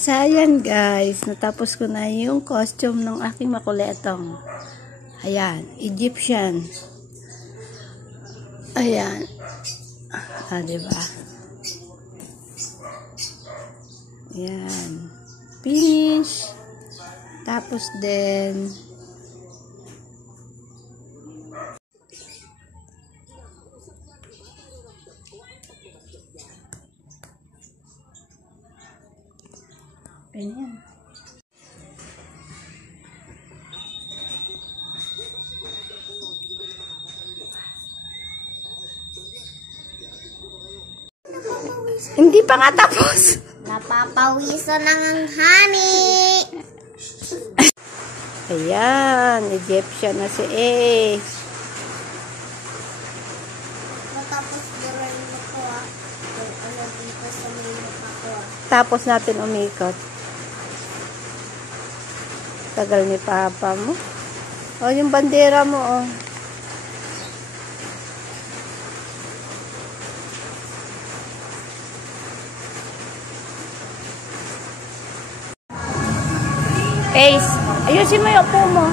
So, ayan guys, natapos ko na yung costume ng aking makuletong. Ayan, Egyptian. Ayan. Diba? Ayan. Finish. Tapos din, ayan. Hindi pa nga tapos. Napapawisan ng ang honey. Ayan, Egyptian na si Ace. Matapos duran mo ko kung ano dito sa minute ako Tapos natin umikot. Tagal ni Papa mo. O, yung bandera mo, o. Ace, ayusin mo yung upo mo.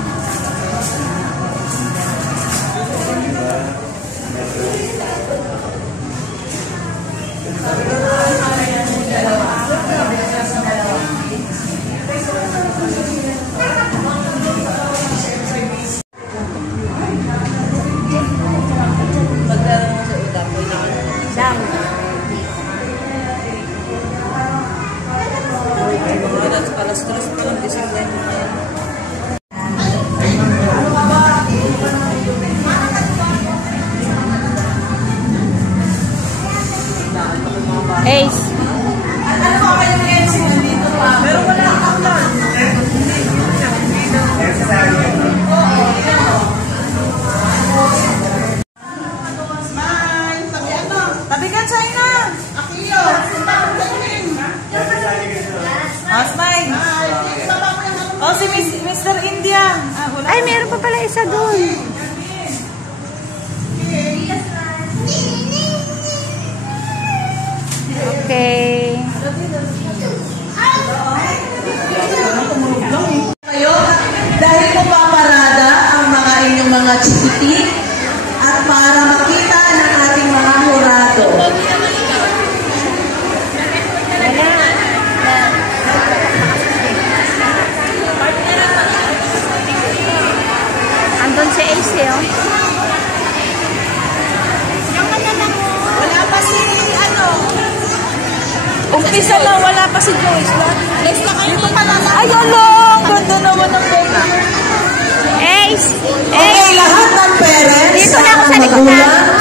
Ace. Ano ko kayo ng MC nandito pa? Pero wala akong lang. Smile! Tabi ano? Tabi ka, China! Akilo! Smile! Oh, si Mr. India. Ay, meron pa pala isa doon. Okay. Kayo, dahil po paparada ang mga inyong mga chikitik at para makita ng ating mga hurado. Andun si Ace, oh. Wala pa si umpisa lang, wala pa si Joyce. Dito pa lang. Ay, along! Ganda naman ng ganda. Ace! Okay, lahat ng parents Dito na ako sa at likod. magulang